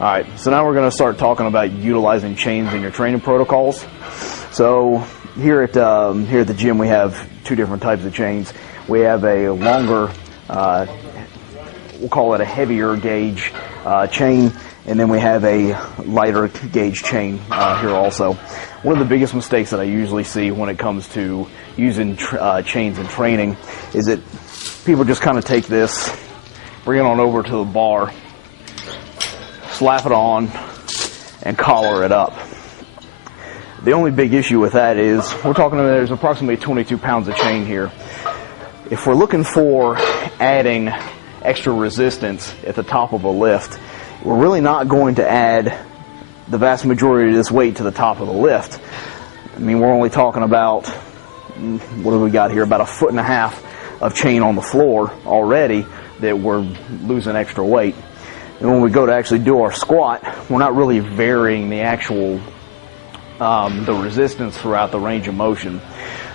All right, so now we're going to start talking about utilizing chains in your training protocols. So here at the gym, we have two different types of chains. We have a longer, we'll call it a heavier gauge chain, and then we have a lighter gauge chain here also. One of the biggest mistakes that I usually see when it comes to using chains in training is that people just kind of take this, bring it on over to the bar, slap it on, and collar it up. The only big issue with that is we're talking about there's approximately 22 pounds of chain here. If we're looking for adding extra resistance at the top of a lift, we're really not going to add the vast majority of this weight to the top of the lift. I mean, we're only talking about, what do we got here, about 1.5 feet of chain on the floor already that we're losing extra weight. And when we go to actually do our squat, we're not really varying the actual the resistance throughout the range of motion.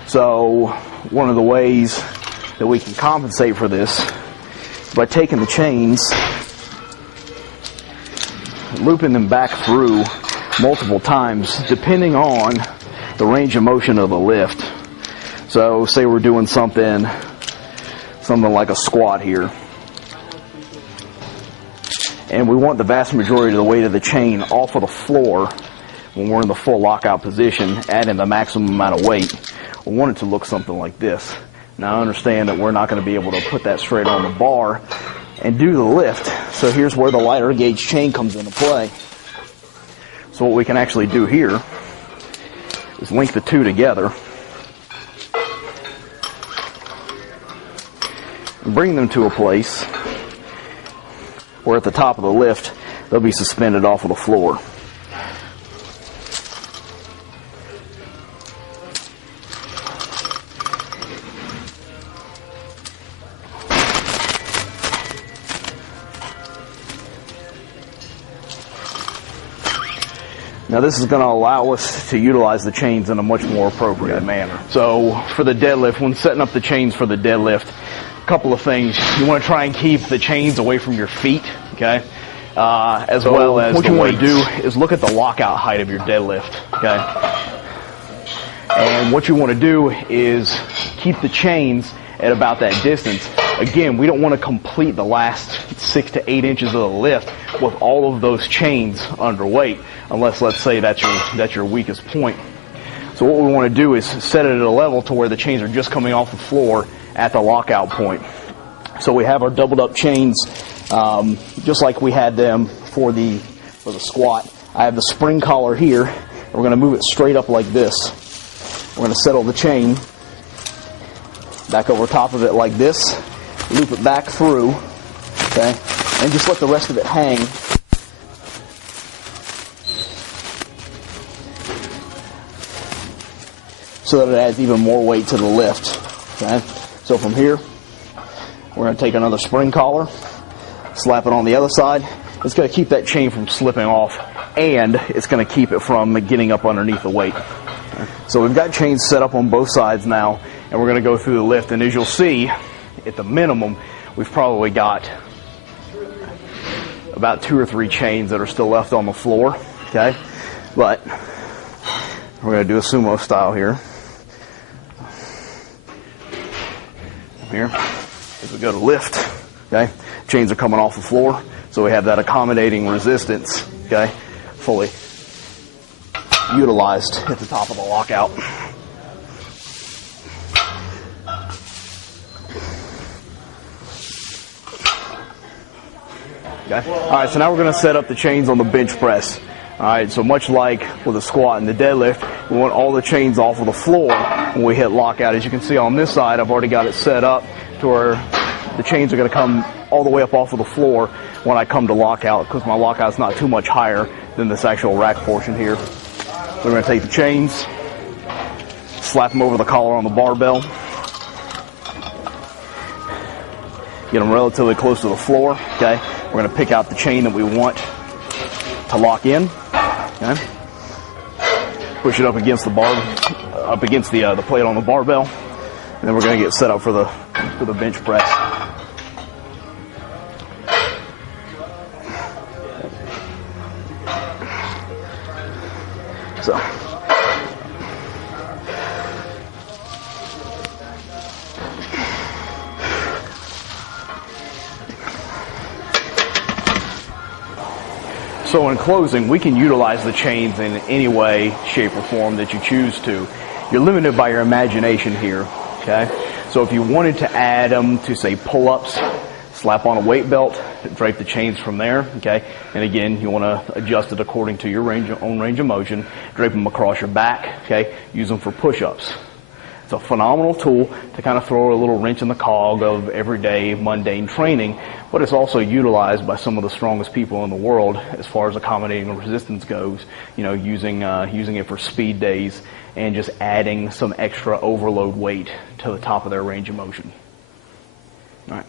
So one of the ways that we can compensate for this is by taking the chains, looping them back through multiple times depending on the range of motion of the lift. So say we're doing something like a squat here, and we want the vast majority of the weight of the chain off of the floor when we're in the full lockout position, adding the maximum amount of weight. We want it to look something like this. Now I understand that we're not going to be able to put that straight on the bar and do the lift, so here's where the lighter gauge chain comes into play. So what we can actually do here is link the two together and bring them to a place where at the top of the lift they'll be suspended off of the floor. Now this is going to allow us to utilize the chains in a much more appropriate manner. So for the deadlift, when setting up the chains for the deadlift, a couple of things. You want to try and keep the chains away from your feet, okay? As well as what you want to do is look at the lockout height of your deadlift, okay? And what you want to do is keep the chains at about that distance. Again, we don't want to complete the last 6 to 8 inches of the lift with all of those chains underweight, unless, let's say, that's your weakest point. So what we want to do is set it at a level to where the chains are just coming off the floor at the lockout point. So we have our doubled up chains, just like we had them for the squat. I have the spring collar here, and we're going to move it straight up like this. We're going to settle the chain back over top of it like this, loop it back through, okay, and just let the rest of it hang. So that it adds even more weight to the lift, okay. So from here, we're going to take another spring collar, slap it on the other side. It's going to keep that chain from slipping off, and it's going to keep it from getting up underneath the weight. So we've got chains set up on both sides now, and we're going to go through the lift. And as you'll see, at the minimum, we've probably got about 2 or 3 chains that are still left on the floor, okay? But we're going to do a sumo style here. Here, as we go to lift, okay? Chains are coming off the floor, so we have that accommodating resistance, okay, fully utilized at the top of the lockout. Okay. All right, so now we're going to set up the chains on the bench press. All right, so much like with the squat and the deadlift, we want all the chains off of the floor when we hit lockout. As you can see on this side, I've already got it set up to where the chains are going to come all the way up off of the floor when I come to lockout, because my lockout's not too much higher than this actual rack portion here. We're going to take the chains, slap them over the collar on the barbell, get them relatively close to the floor, okay? We're going to pick out the chain that we want to lock in, okay? Push it up against the the plate on the barbell, and then we're going to get set up for the bench press. So in closing, we can utilize the chains in any way, shape, or form that you choose to. You're limited by your imagination here, okay? So if you wanted to add them to, say, pull-ups, slap on a weight belt, drape the chains from there, okay? And again, you want to adjust it according to your own range of motion. Drape them across your back, okay? Use them for push-ups. It's a phenomenal tool to kind of throw a little wrench in the cog of everyday mundane training, but it's also utilized by some of the strongest people in the world as far as accommodating resistance goes, you know, using it for speed days and just adding some extra overload weight to the top of their range of motion. All right.